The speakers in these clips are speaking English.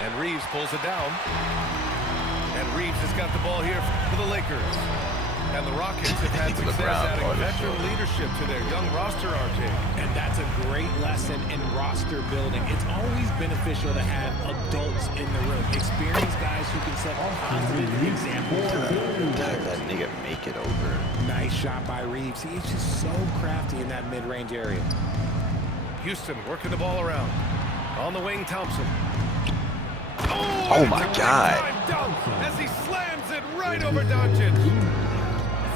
And Reeves pulls it down. And Reeves has got the ball here for the Lakers. And the Rockets have had success adding veteran leadership to their young roster, RJ. And that's a great lesson in roster building. It's always beneficial to have adults in the room, experienced guys who can set positive examples. That nigga make it over. Nice shot by Reeves. He's just so crafty in that mid-range area. Houston working the ball around. On the wing, Thompson. Oh my God. As he slams it right over Doncic.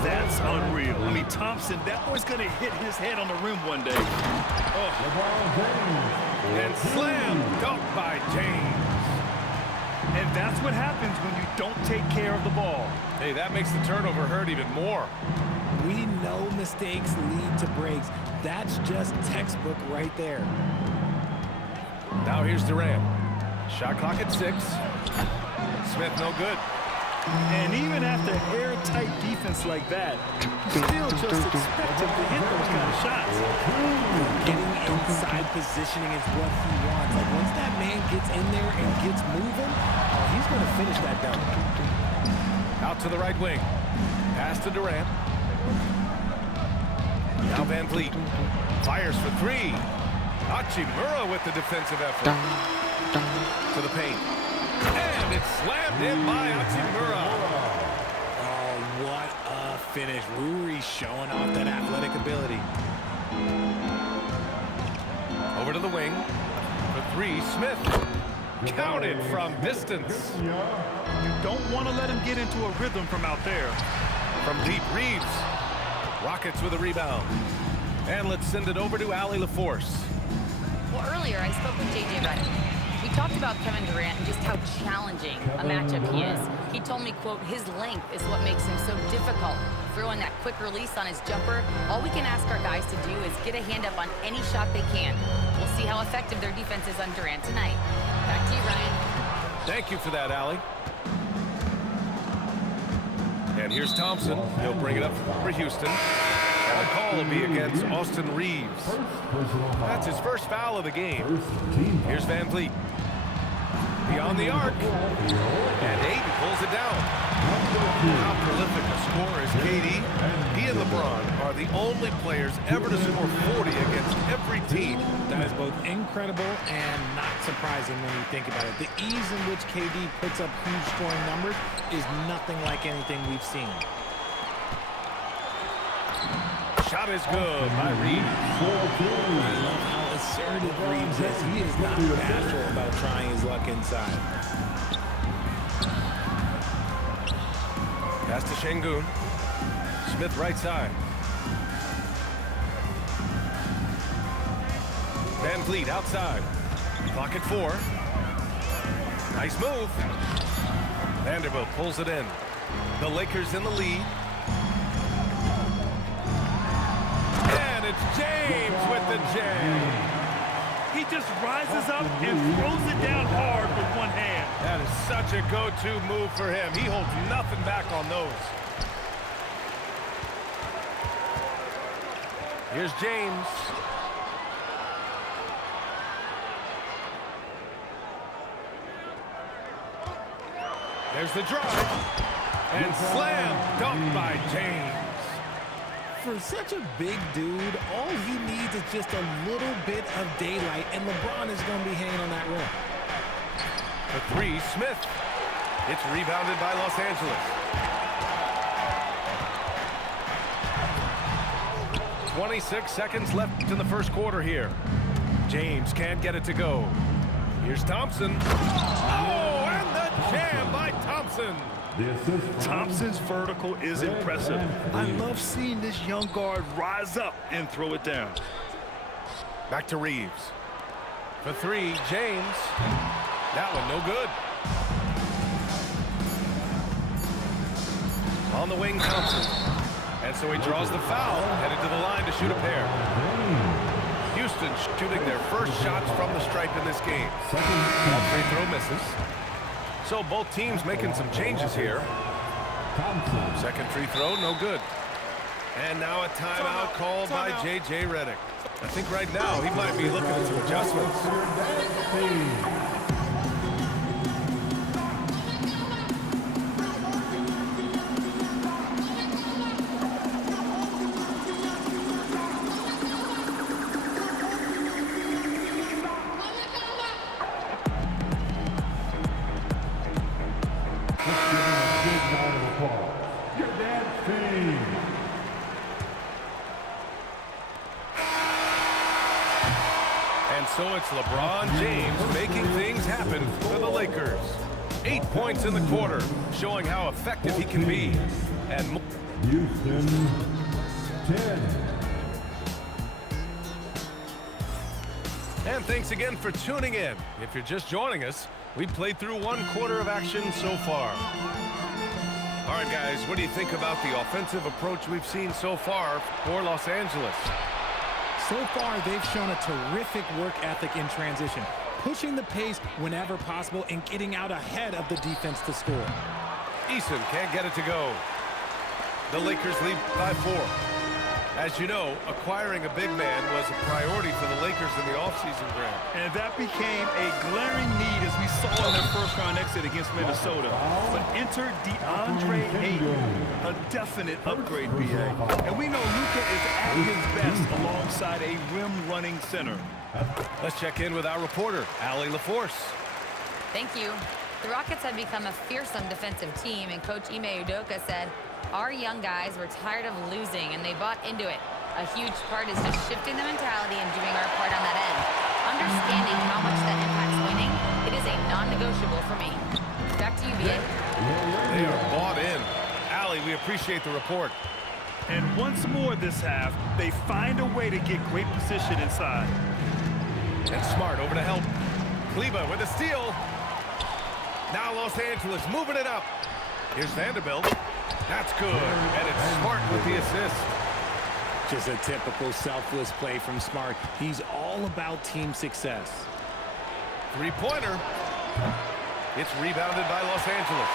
That's unreal. I mean, Thompson, that boy's going to hit his head on the rim one day. Oh. And slam dunk by James. And that's what happens when you don't take care of the ball. Hey, that makes the turnover hurt even more. We know mistakes lead to breaks. That's just textbook right there. Now here's Durant. Shot clock at 6. Smith no good. And even after airtight defense like that, you still just expect him to hit those kind of shots. Getting inside positioning is what he wants. Like, once that man gets in there and gets moving, he's going to finish that dunk. Out to the right wing. Pass to Durant. Now Van Vliet. Fires for 3. Hachimura with the defensive effort. To the paint. And it's slammed in by Hachimura. Oh, what a finish. Rui showing off that athletic ability. Over to the wing. For 3, Smith. Counted from distance. You don't want to let him get into a rhythm from out there. From deep, Reeves. Rockets with a rebound. And let's send it over to Allie LaForce. Well, earlier I spoke with J.J. Redick. We talked about Kevin Durant and just how challenging a matchup he is. He told me, quote, his length is what makes him so difficult. Throwing that quick release on his jumper, all we can ask our guys to do is get a hand up on any shot they can. We'll see how effective their defense is on Durant tonight. Back to you, Ryan. Thank you for that, Allie. And here's Thompson. He'll bring it up for Houston. And the call will be against Austin Reeves. That's his first foul of the game. Here's Van Vliet. Beyond the arc. And Ayton pulls it down. How prolific a scorer is KD. He and LeBron are the only players ever to score 40 against every team. That is both incredible and not surprising when you think about it. The ease in which KD puts up huge scoring numbers is nothing like anything we've seen. Shot is good by Reeves. I love how assertive Reeves is. He is not bashful about trying his luck inside. Pass to Şengün. Smith right side. Van Vliet outside. Clock at 4. Nice move. Vanderbilt pulls it in. The Lakers in the lead. And it's James with the jam. He just rises up and throws it down hard with one hand. That is such a go-to move for him. He holds nothing back on those. Here's James. There's the drive. And slam dunk by James. For such a big dude, all he needs is just a little bit of daylight, and LeBron is going to be hanging on that rim. The 3, Smith. It's rebounded by Los Angeles. 26 seconds left in the first quarter here. James can't get it to go. Here's Thompson. Oh, and the jam by Thompson. Thompson's vertical is impressive. I love seeing this young guard rise up and throw it down. Back to Reeves. For 3, James. That one no good. On the wing, Thompson. And so he draws the foul, headed to the line to shoot a pair. Houston shooting their first shots from the stripe in this game. All free throw misses. So both teams making some changes here. Second free throw, no good. And now a timeout called by J.J. Redick. I think right now he might be looking at some adjustments. Let's give him a big round of applause. Your dance team. And so it's LeBron James making things happen for the Lakers. 8 points in the quarter, showing how effective he can be. And Houston, 10. And thanks again for tuning in. If you're just joining us, we've played through 1 quarter of action so far. All right, guys, what do you think about the offensive approach we've seen so far for Los Angeles? So far, they've shown a terrific work ethic in transition, pushing the pace whenever possible and getting out ahead of the defense to score. Eason can't get it to go. The Lakers lead by 4. As you know, acquiring a big man was a priority for the Lakers in the offseason, Graham. And that became a glaring need as we saw in their first-round exit against Minnesota. But enter DeAndre Ayton, a definite upgrade, B.A. And we know Luka is at his best alongside a rim-running center. Let's check in with our reporter, Allie LaForce. Thank you. The Rockets have become a fearsome defensive team, and Coach Ime Udoka said, our young guys were tired of losing, and they bought into it. A huge part is just shifting the mentality and doing our part on that end. Understanding how much that impacts winning, it is a non-negotiable for me. Back to you, B.A. They are bought in. Allie, we appreciate the report. And once more this half, they find a way to get great position inside. And Smart over to help. Kleba with a steal. Now Los Angeles moving it up. Here's Vanderbilt. That's good. And it's Smart with the assist. Just a typical selfless play from Smart. He's all about team success. Three-pointer. It's rebounded by Los Angeles.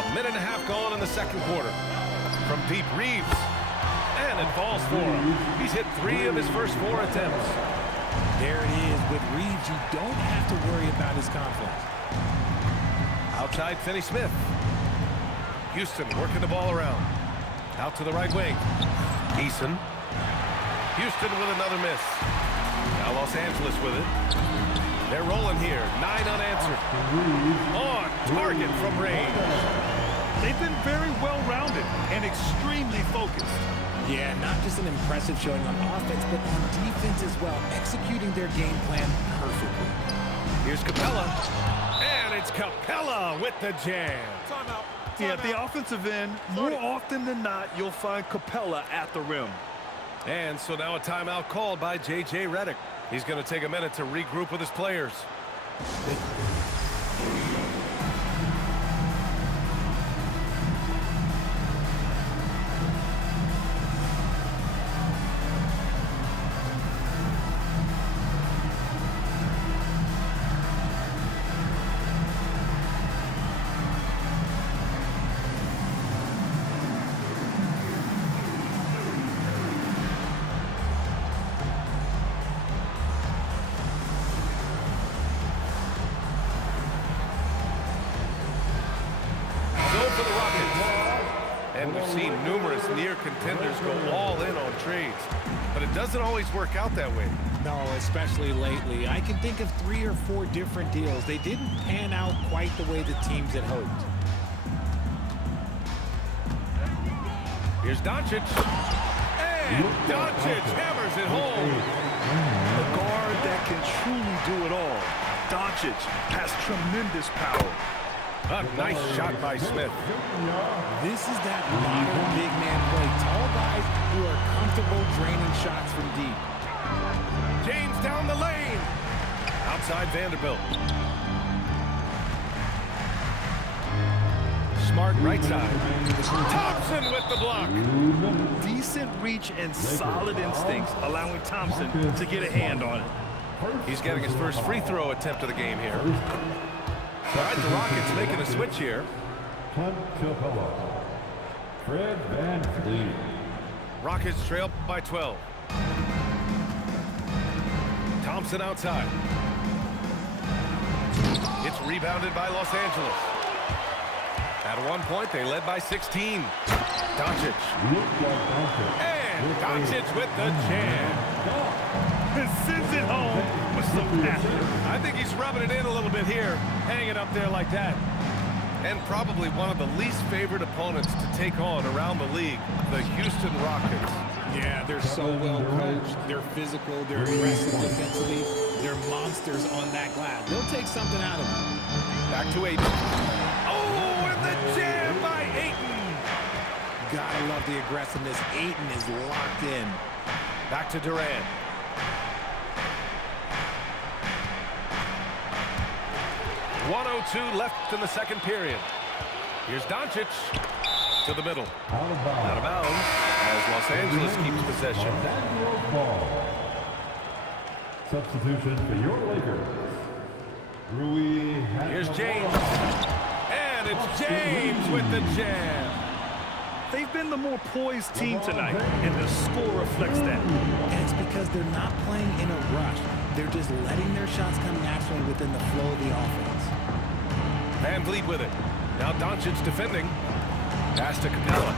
A minute and a half gone in the second quarter. From deep, Reeves. And it falls for him. He's hit 3 of his first 4 attempts. There it is. With Reeves, you don't have to worry about his confidence. Outside, Finney-Smith. Houston working the ball around. Out to the right wing. Eason. Houston with another miss. Now Los Angeles with it. They're rolling here. 9 unanswered. On target from range. They've been very well-rounded and extremely focused. Yeah, not just an impressive showing on offense, but on defense as well, executing their game plan perfectly. Here's Capella. And it's Capella with the jam. Yeah, at the offensive end, more often than not, you'll find Capella at the rim. And so now a timeout called by J.J. Redick. He's going to take a minute to regroup with his players. And we've seen numerous near contenders go all in on trades. But it doesn't always work out that way. No, especially lately. I can think of 3 or 4 different deals. They didn't pan out quite the way the teams had hoped. Here's Doncic. And Doncic hammers it home. A guard that can truly do it all. Doncic has tremendous power. A nice shot by Smith. This is that modern big man play. Tall guys who are comfortable draining shots from deep. James down the lane. Outside Vanderbilt. Smart right side. Thompson with the block. Decent reach and solid instincts, allowing Thompson to get a hand on it. He's getting his first free throw attempt of the game here. All right, the Rockets making a switch here. Clint Capella. Fred VanVleet. Rockets trail by 12. Thompson outside. It's rebounded by Los Angeles. At one point, they led by 16. Doncic. And Doncic with the jam. And sends it home with Just so passionate. I think he's rubbing it in a little bit here, hanging up there like that. And probably one of the least favored opponents to take on around the league, the Houston Rockets. Yeah, they're so well coached. They're physical. They're aggressive defensively. They're monsters on that glass. They'll take something out of them. Back to Ayton. Oh, and the jam by Ayton. Gotta love the aggressiveness. Ayton is locked in. Back to Durant. .102 left in the second period. Here's Doncic to the middle. Out of bounds as Los Angeles keeps possession. Substitution for your Lakers. Rui. Here's James. And it's James with the jam. They've been the more poised team tonight, and the score reflects that. And it's because they're not playing in a rush. They're just letting their shots come naturally within the flow of the offense. VanVleet with it. Now Doncic defending. Pass to Capella.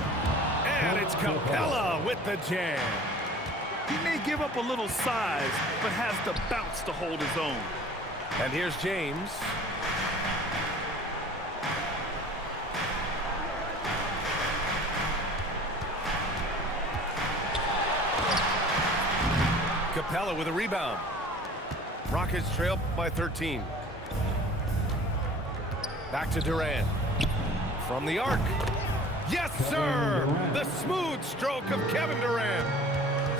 And it's Capella with the jam. He may give up a little size, but has the bounce to hold his own. And here's James. Capella with a rebound. Rockets trail by 13. Back to Durant. From the arc. Yes, sir! The smooth stroke of Kevin Durant.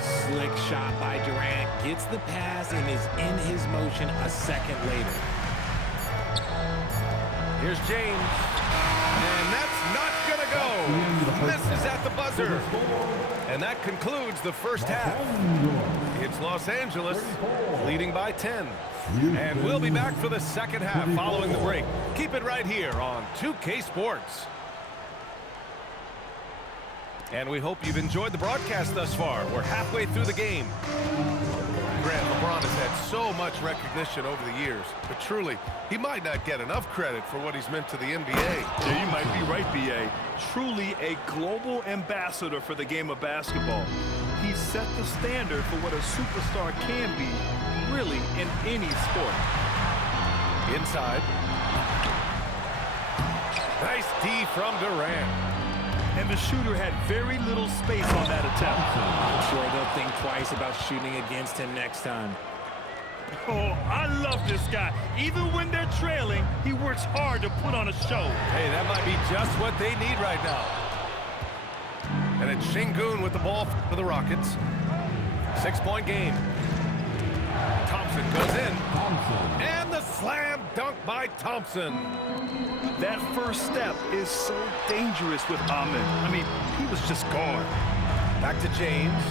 Slick shot by Durant. Gets the pass and is in his motion a second later. Here's James. And that's not going to go. Misses at the buzzer. And that concludes the first half. It's Los Angeles leading by 10. And we'll be back for the second half following the break. Keep it right here on 2K Sports. And we hope you've enjoyed the broadcast thus far. We're halfway through the game. Grant, LeBron has had so much recognition over the years, but truly, he might not get enough credit for what he's meant to the NBA. Yeah, you might be right, B.A. Truly a global ambassador for the game of basketball. He set the standard for what a superstar can be, really, in any sport. Inside. Nice D from Durant. And the shooter had very little space on that attempt. I'm sure they'll think twice about shooting against him next time. Oh, I love this guy. Even when they're trailing, he works hard to put on a show. Hey, that might be just what they need right now. And it's Şengün with the ball for the Rockets. 6-point game. Thompson goes in. And the slam dunk by Thompson. That first step is so dangerous with Ahmed. I mean, he was just gone. Back to James.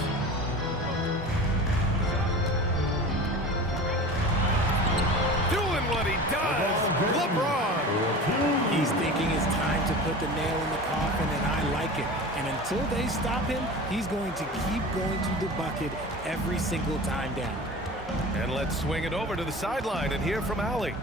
Doing what he does. LeBron. He's thinking it's time to put the nail in the coffin, and I like it. And until they stop him, he's going to keep going to the bucket every single time down. And let's swing it over to the sideline and hear from Allie.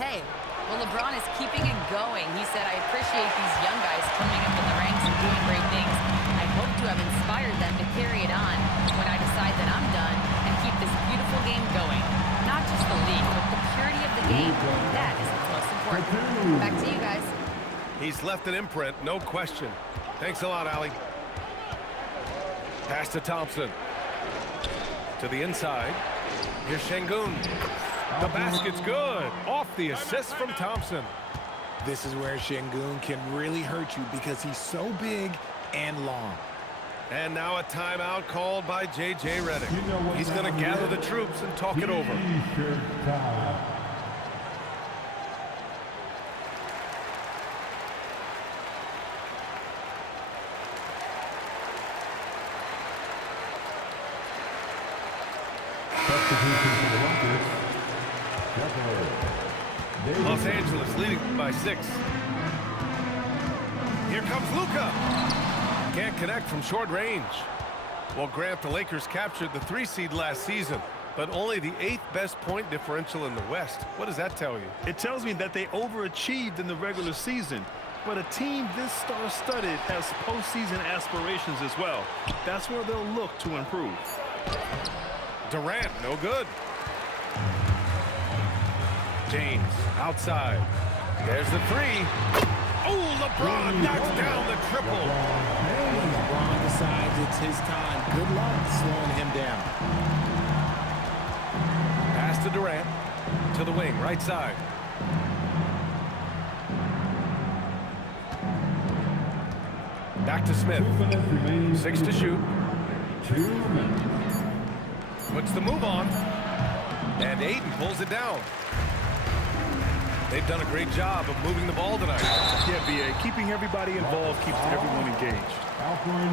Hey, well, LeBron is keeping it going. He said, I appreciate these young guys coming up in the ranks and doing great things. I hope to have inspired them to carry it on when I decide that I'm done and keep this beautiful game going. Not just the league, but the purity of the game. That is what's most important. Back to you guys. He's left an imprint, no question. Thanks a lot, Allie. Pass to Thompson. To the inside. Here's Şengün. The basket's good. Off the assist from Thompson. This is where Şengün can really hurt you because he's so big and long. And now a timeout called by J.J. Redick. He's going to gather the troops and talk it over. Los Angeles leading by 6. Here comes Luka. Can't connect from short range. Well, Grant, the Lakers captured the 3 seed last season, but only the 8th best point differential in the West. What does that tell you? It tells me that they overachieved in the regular season. But a team this star-studded has postseason aspirations as well. That's where they'll look to improve. Durant, no good. James outside. There's the three. Oh, LeBron knocks down the triple. When LeBron decides it's his time, good luck slowing him down. Pass to Durant. To the wing, right side. Back to Smith. 6 to shoot. 2 minutes. Puts the move on. And Ayton pulls it down. They've done a great job of moving the ball tonight. Yeah, B.A. Keeping everybody involved keeps everyone engaged.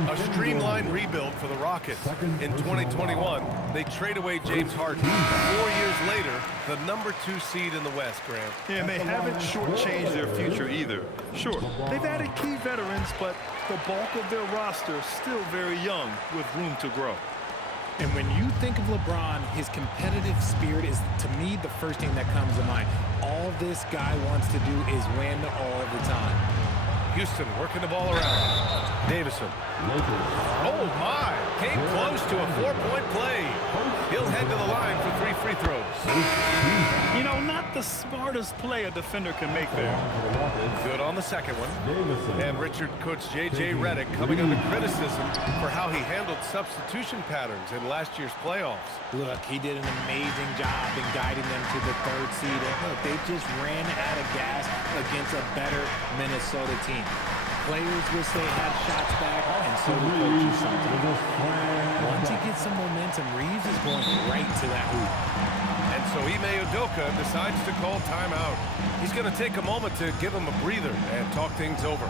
A streamlined rebuild for the Rockets. In 2021, they trade away James Harden. 4 years later, the #2 seed in the West, Grant. Yeah, and they haven't shortchanged their future either. Sure, they've added key veterans, but the bulk of their roster is still very young with room to grow. And when you think of LeBron, his competitive spirit is, to me, the first thing that comes to mind. All this guy wants to do is win all the time. Houston working the ball around. Davison. Oh, my. Came close to a 4-point play. He'll head to the line for 3 free throws. You know, not the smartest play a defender can make there. Good on the second one. And Richard coach J.J. Redick coming under criticism for how he handled substitution patterns in last year's playoffs. Look, he did an amazing job in guiding them to the 3rd seed. And look, they just ran out of gas against a better Minnesota team. Players wish they had shots back, and so do coaches sometimes. Once he gets some momentum, Reeves is going right to that hoop. And so Ime Udoka decides to call timeout. He's going to take a moment to give him a breather and talk things over.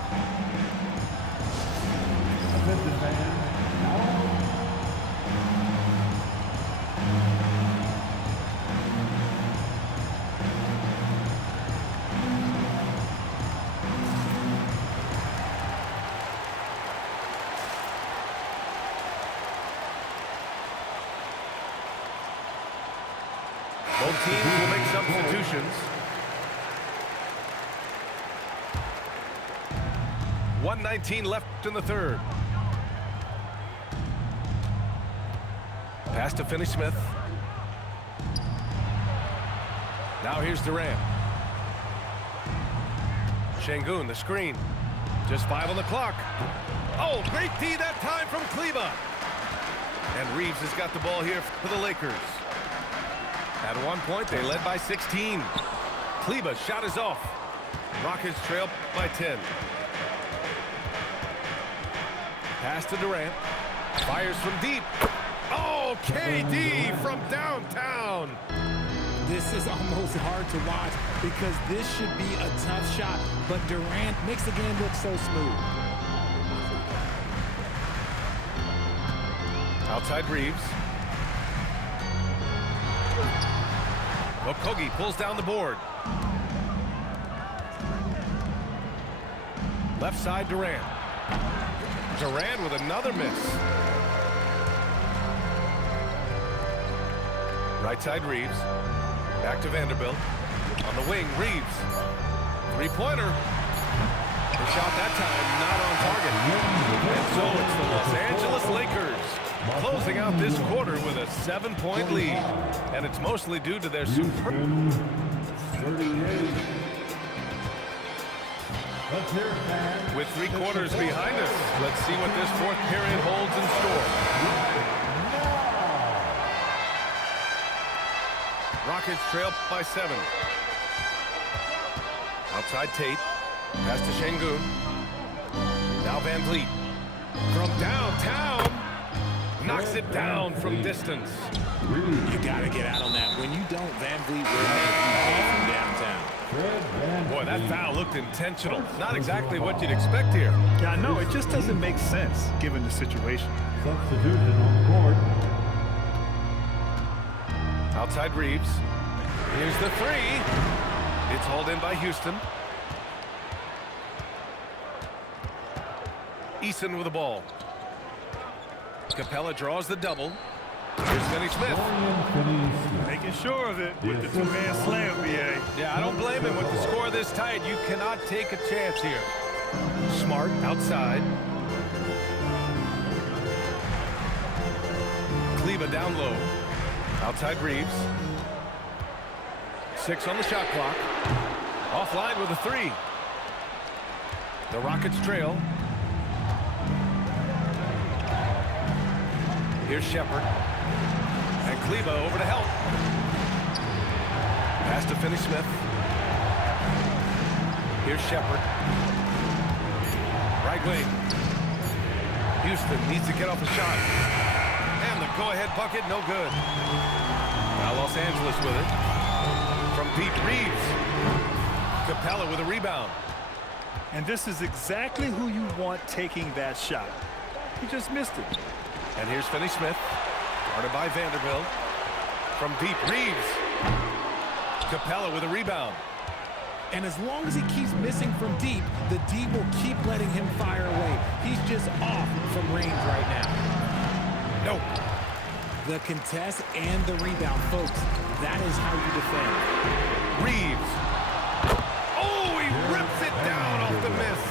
Both teams will make substitutions. 1:19 left in the 3rd. Pass to Finney-Smith. Now here's Durant. Şengün, the screen. Just 5 on the clock. Oh, great D that time from Kleber. And Reeves has got the ball here for the Lakers. At one point, they led by 16. Kleber shot is off. Rockets trail by 10. Pass to Durant. Fires from deep. Oh, KD from downtown. This is almost hard to watch because this should be a tough shot, but Durant makes the game look so smooth. Outside Reeves. Okogie pulls down the board. Left side Durant. Durant with another miss. Right side Reeves. Back to Vanderbilt. On the wing, Reeves. Three-pointer. The shot that time not on target. And so it's the Los Angeles Lakers closing out this quarter with a 7-point lead. And it's mostly due to their super... 38. Let's hear it, man. With 3 quarters behind us, let's see what this 4th period holds in store. Rockets trail by 7. Outside Tate. Pass to Şengün. Now Van Vliet. From downtown. Knocks it down from distance. You got to get out on that. When you don't, Van Vliet will make you play from downtown. Boy, that foul looked intentional. Not exactly what you'd expect here. Yeah, I know. It just doesn't make sense given the situation. Substitution on the court. Outside Reeves. Here's the 3. It's hauled in by Houston. Eason with the ball. Capella draws the double. Here's Finney-Smith. Making sure of it with the 2-hand slam, B.A. Yeah, I don't blame him. With the score this tight, you cannot take a chance here. Smart outside. Kleber down low. Outside Reeves. 6 on the shot clock. Offline with a 3. The Rockets trail. Here's Shepard. And Kleba over to help. Pass to Finney-Smith. Here's Shepard. Right wing. Houston needs to get off a shot. And the go-ahead bucket, no good. Now Los Angeles with it. From Pete Reeves. Capella with a rebound. And this is exactly who you want taking that shot. He just missed it. And here's Finney-Smith. Guarded by Vanderbilt. From Pete Reeves. Capella with a rebound. And as long as he keeps missing from deep, the D will keep letting him fire away. He's just off from range right now. No. The contest and the rebound, folks. That is how you defend. Reeves. Oh, he rips it down off the miss.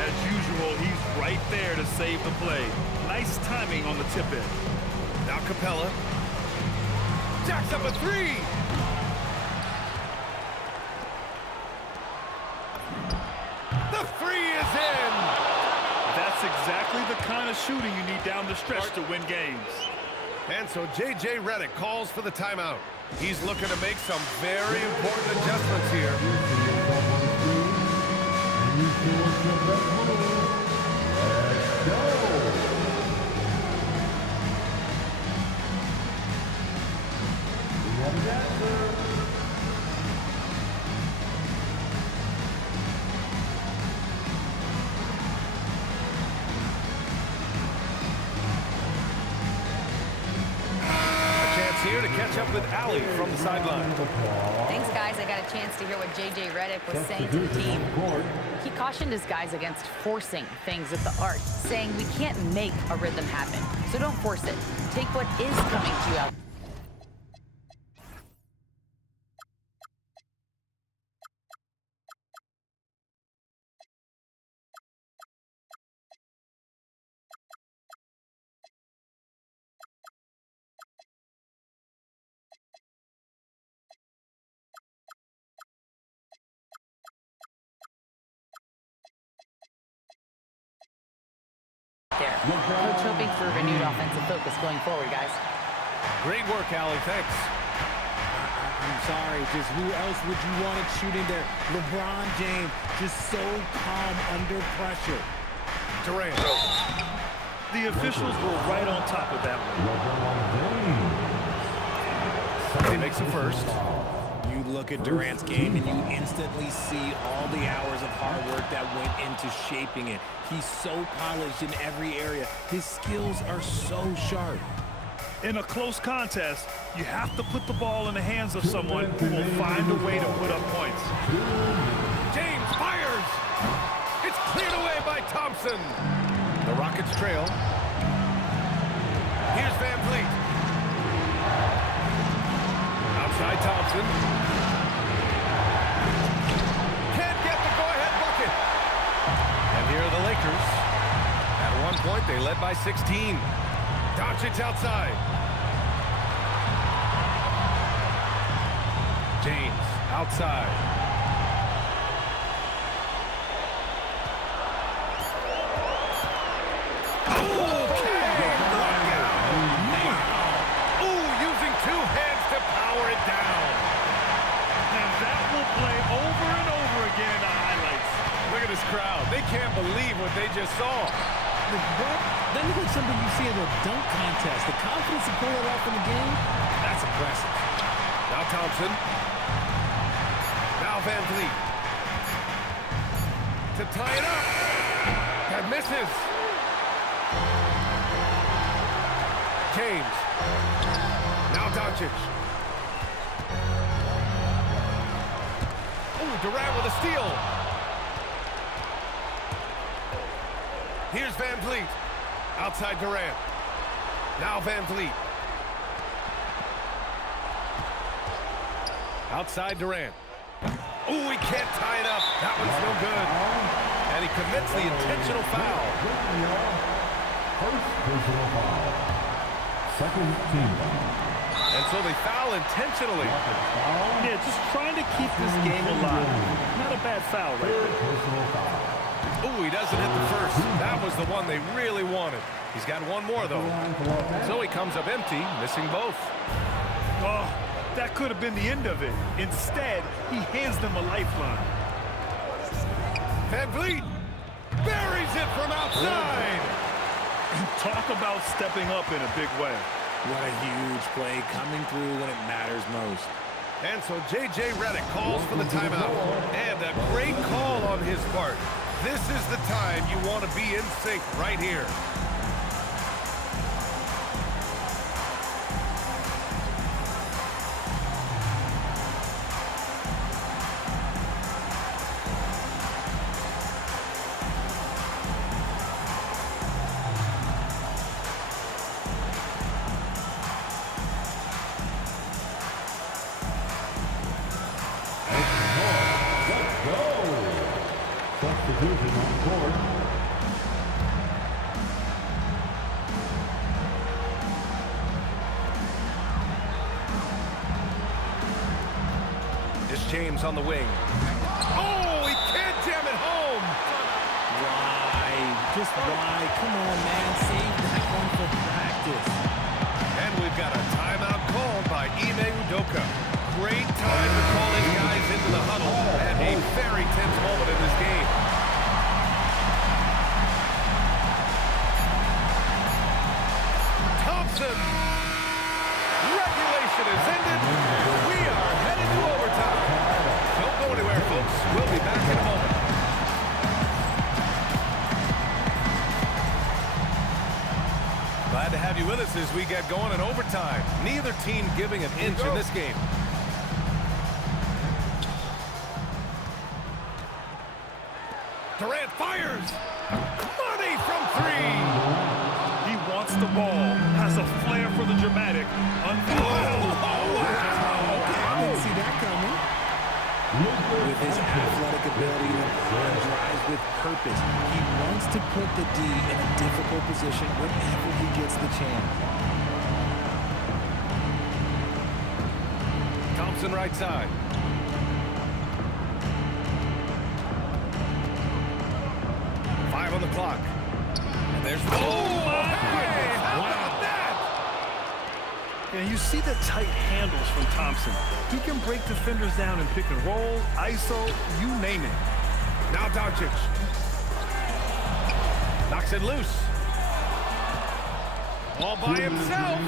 As usual, he's right there to save the play. Nice timing on the tip in. Now Capella. Jacks up a 3. The 3 is in. That's exactly the kind of shooting you need down the stretch to win games. And so J.J. Redick calls for the timeout. He's looking to make some very important adjustments here. Here to catch up with Allie from the sideline. Thanks, guys. I got a chance to hear what J.J. Redick was saying to the team. He cautioned his guys against forcing things at the arc, saying we can't make a rhythm happen, so don't force it. Take what is coming to you out. There. Coach hoping for renewed offensive focus going forward, guys. Great work, Allie. Thanks. I'm sorry, just who else would you want it shooting there? LeBron James, just so calm under pressure. Durant. The officials were right on top of that one. He makes it first. You look at Durant's game and you instantly see all the hours of hard work that went into shaping it. He's so polished in every area. His skills are so sharp. In a close contest, you have to put the ball in the hands of someone who will find a way to put up points. James fires. It's cleared away by Thompson. The Rockets trail. Here's Van Vliet. Outside Thompson. Can't get the go-ahead bucket. And here are the Lakers. At one point, they led by 16. Doncic outside. James outside. Using 2 hands to power it down. And that will play over and over again in the highlights. Look at this crowd. They can't believe what they just saw. That looks like something you see in a dunk contest. The confidence to pull it off in the game, that's impressive. Now Thompson. Now Van Vliet. To tie it up. That misses. James. Now Doncic. Oh, Durant with a steal. Here's Van Vliet. Outside Durant. Now Van Vliet. Outside Durant. Oh, he can't tie it up. That one's no good. And he commits the intentional foul. First personal foul. Second team foul. And so they foul intentionally. Yeah, just trying to keep this game alive. Not a bad foul right there. Ooh, he doesn't hit the first. That was the one they really wanted. He's got one more, though. So he comes up empty, missing both. Oh, that could have been the end of it. Instead, he hands them a lifeline. Van Vliet buries it from outside. Talk about stepping up in a big way. What a huge play coming through when it matters most. And so J.J. Redick calls for the timeout. And a great call on his part. This is the time you want to be in sync right here. Substitution on court. It's James on the wing. Oh, he can't jam it home. Why? Just why? Come on, man. Save that one for practice. And we've got a timeout called by Ime Udoka. Great time to call his guys into the huddle at a very tense moment in this game. Thompson. Regulation is ended. We are headed to overtime. Don't go anywhere, folks. We'll be back in a moment. Glad to have you with us as we get going in overtime. Neither team giving an inch in this game. Durant fires. Money from three. He wants the ball, has a flair for the dramatic. Unbelievable. I didn't see that coming. With his athletic ability, LeBron drives with purpose. He wants to put the D in a difficult position whenever he gets the chance. Thompson right side. Five on the clock. And there's... Oh, my goodness! How about that? Yeah, you see the tight handles from Thompson. He can break defenders down in pick and roll, ISO, you name it. Now Doncic. Knocks it loose. All by himself.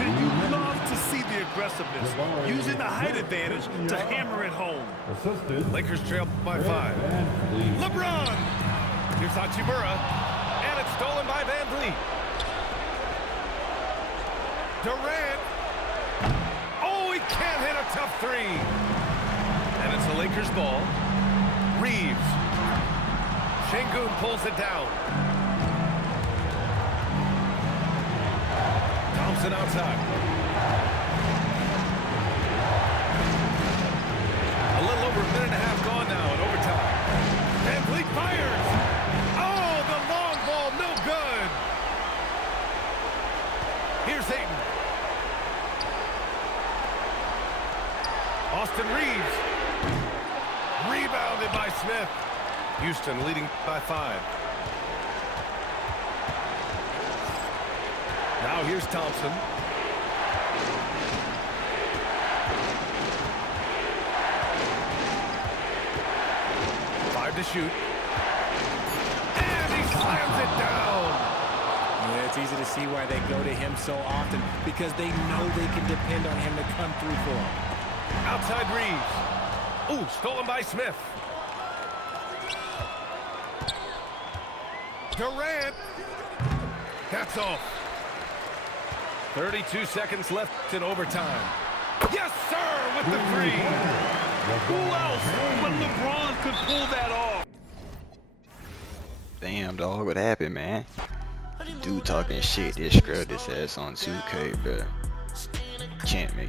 And you love to see the aggressiveness, using the height advantage to hammer it home. Assisted. Lakers trail by 5. LeBron. Here's Hachimura. And it's stolen by Van Vliet. Durant. Oh, he can't hit a tough three. And it's the Lakers ball. Reeves. Şengün pulls it down. Thompson outside. A little over a minute and a half gone now in overtime. Van Vliet fires. Oh, the long ball, no good. Here's Ayton. Austin Reeves. Rebounded by Smith. Houston leading by 5. Now here's Thompson. To shoot. And he slams it down. Yeah, it's easy to see why they go to him so often, because they know they can depend on him to come through for them. Outside Reeves. Ooh, stolen by Smith. Durant. That's off. 32 seconds left in overtime. Yes, sir, with the three. Who else but LeBron could pull that off? Damn, dog, what happened, man? Dude talking shit, just scrubbed his ass on 2K, bro. Can't make